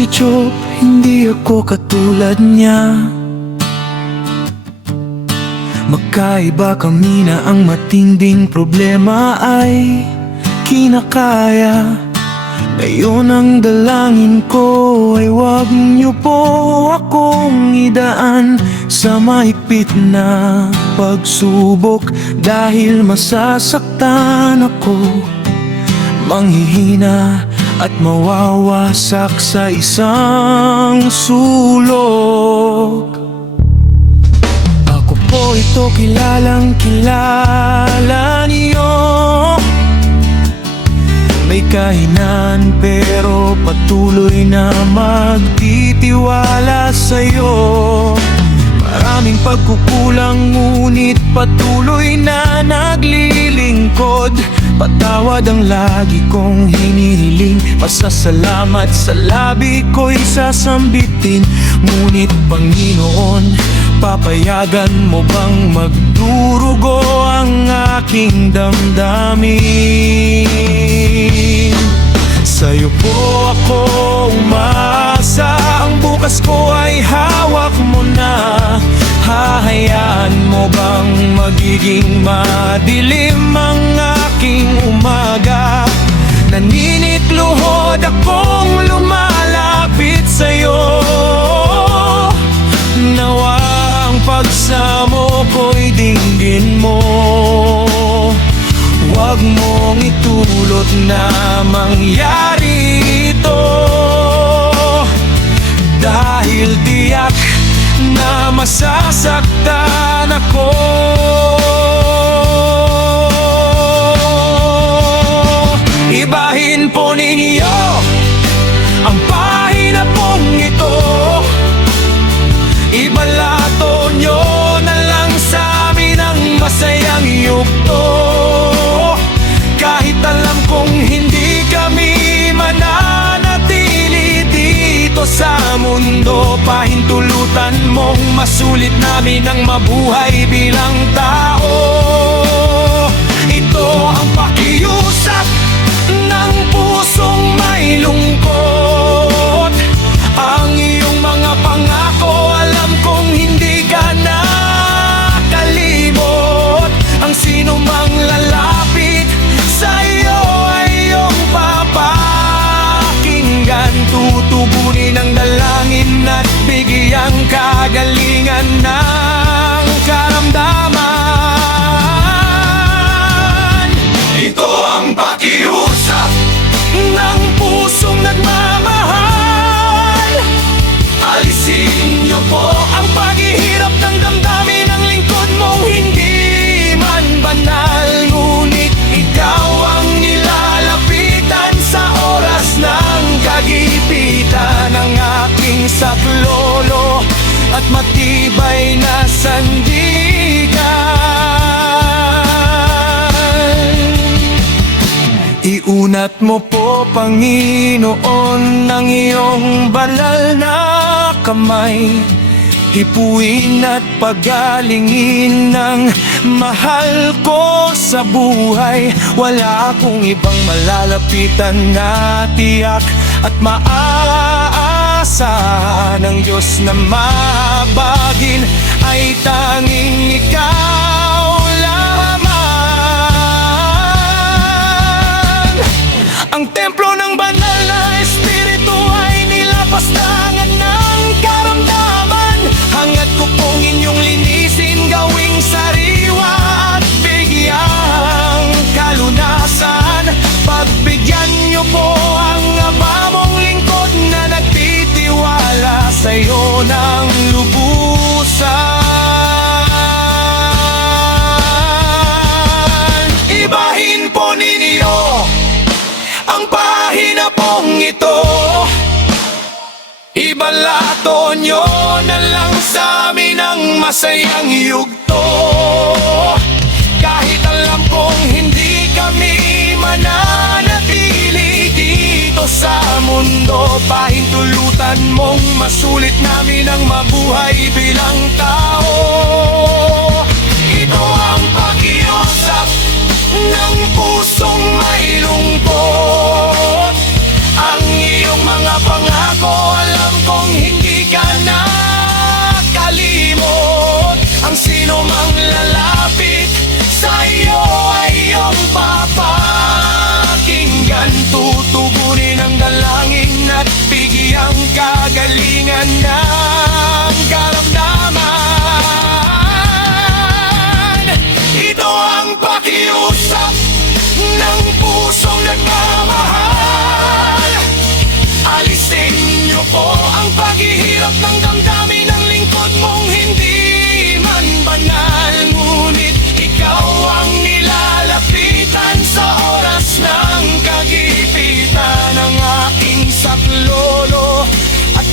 si Job, hindi ako katulad niya. Magkaiba kami na ang matinding problema ay kinakaya. Ngayon ang dalangin ko ay wag niyo po akong idaan sa mahigpit na pagsubok, dahil masasaktan ako, manghihina at mawawasak sa isang sulok. Ako po ito, kilalang kilala niyo. May kahinaan pero patuloy na magtitiwala sa'yo. Maraming pagkukulang ngunit patuloy na naglilingkod. Patawad ang lagi kong hinihiling, pasasalamat sa labi ko'y sasambitin. Ngunit Panginoon, papayagan mo bang magdurugo ang aking damdamin? Sa'yo po ako umaasa, ang bukas ko ay hawak mo na. Hahayaan mo bang magiging madilim ang aking umaga? Naninitluhod akong lumalapit sa'yo. Nawa ang pagsamo ko'y dinggin mo. Huwag mong itulot na mangyari ito, dahil tiyak na masasaktan ako. Ibahin po ninyo ang pahina pong ito. Ibalato nyo na lang sa amin ang masayang yugto. Kahit alam kong hindi kami mananatili dito sa mundo, pahintulutan mong masulit namin ang mabuhay bilang tao. Ito ang pakiusap ng pusong may lungkot. Ang iyong mga pangako, alam kong hindi ka nakalimot. Ang sino mang lalapit sa iyo ay iyong papakinggan. Tutubunin ang dalangin at bigyang kagalingan ng karamdaman. Ito ang pakiusap ng pusong nagmamahal. Alisin niyo po ang paghihirap ng damdamin ng lingkod mong hindi man banal. Ngunit ikaw ang nilalapitan sa oras ng kagipitan ng aking saklolo at matibay na sandigan. Iunat mo po, Panginoon, ng iyong banal na kamay. Hipuin at pagalingin ng mahal ko sa buhay. Wala akong ibang malalapitan na tiyak at maaasahan ng Diyos na mabagin ay tanging ikaw lamang. Ang templo ng banal na espiritu ay nilapastangan ng karamdaman. Hangad ko pong inyong linisin, gawing sariwa at bigyang kalunasan. Pagbigyan niyo po ang abamong lingkod na nagtitiwala sa'yo ng lubusan. Ibahin po ninyo ang pahina pong ito. Ibalato nyo na lang sa amin ang masayang yugto. Kahit alam kong hindi kami mananatili dito sa mundo, pahintulutan mong masulit namin ang mabuhay bilang tao. Ito ang pakiusap ng pusong may lungkot. Ang iyong mga pangako,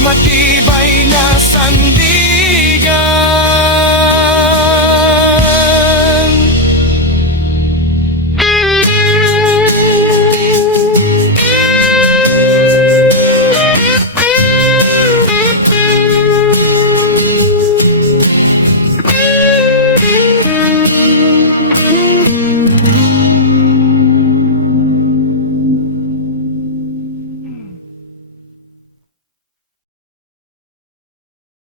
matibay na sandigan.